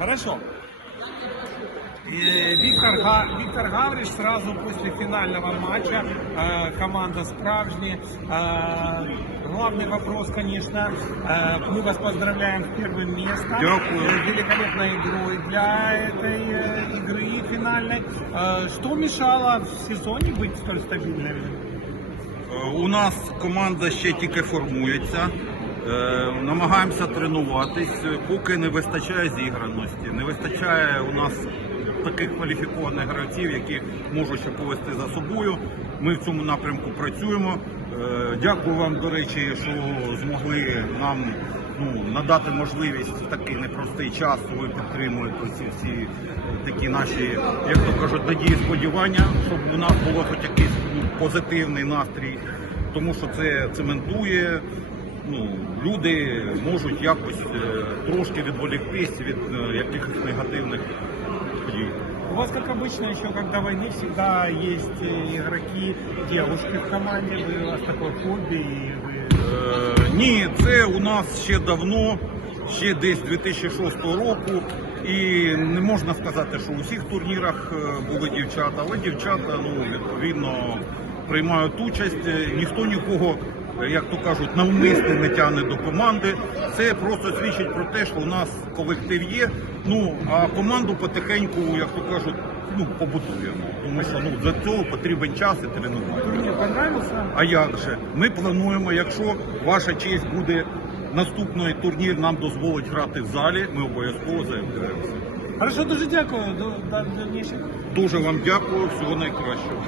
Хорошо. Э, Виктор, Га- Виктор Гавриш сразу после финального матча, э, команда справжняя. Э, главный вопрос, конечно, э, мы вас поздравляем с первым местом. Дякую. Э, великолепной игрой для этой э, игры финальной. Э, что мешало в сезоне быть столь стабильной? Е, У нас команда ще тільки формується. Е, Намагаємося тренуватись, поки не вистачає зіграності. Не вистачає у нас таких кваліфікованих гравців, які можуть ще повести за собою. Ми в цьому напрямку працюємо. Е, Дякую вам, до речі, що змогли нам ну, надати можливість в такий непростий час. Ви підтримуєте ці всі такі наші, як то кажуть, надії, сподівання, щоб у нас було хоч якийсь ну, позитивний настрій, тому що це цементує Ну, люди можуть якось е, трошки відволіктись від е, якихось негативних подій. У вас, как обычно, еще как до войны, всегда есть э, игроки, девушки в команде. Вы, у вас такое хобби, и вы Е, ні, це у нас ще давно, ще десь 2006 року. І не можна сказати, що у всіх турнірах е, були дівчата, але дівчата ну, відповідно приймають участь. Е, Ніхто нікого, е, як то кажуть, навмисне не тягне до команди. Це просто свідчить про те, що у нас колектив є. Ну а команду потихеньку, як то кажуть, ну побудуємо. Тому що ну для цього потрібен час і тренування. А як же? Ми плануємо, якщо ваша честь буде наступний турнір, нам дозволить грати в залі, ми обов'язково заявляємося. Хорошо, дуже дякую. До, до дальнейших Дуже вам дякую, всього найкращого.